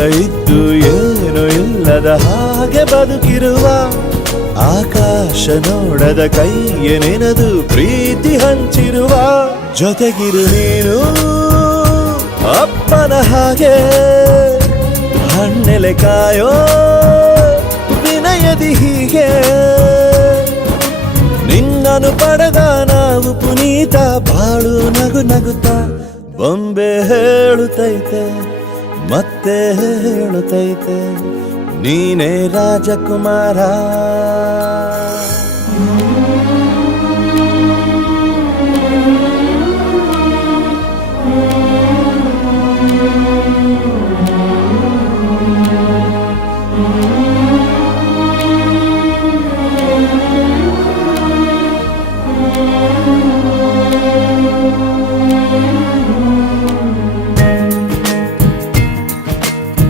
ಇದ್ದು ಏನು ಇಲ್ಲದ ಹಾಗೆ ಬದುಕಿರುವ ಆಕಾಶ ನೋಡದ ಕೈಯ ನೆನೆದು ಪ್ರೀತಿ ಹಂಚಿರುವ ಜೊತೆಗಿರು ನೀನು ಅಪ್ಪನ ಹಾಗೆ ಹಣ್ಣೆಲೆ ಕಾಯೋ ವಿನಯದಿ ಹೀಗೆ ನಿನ್ನನು ಪಡೆದ ನಾವು ಪುನೀತ ಬಾಳು ನಗು ನಗುತ್ತಾ ಬೊಂಬೆ ಹೇಳುತ್ತೈತೆ ಮತ್ತೆ ಹೇಳುತ್ತೈತೆ ನೀನೇ ರಾಜಕುಮಾರ.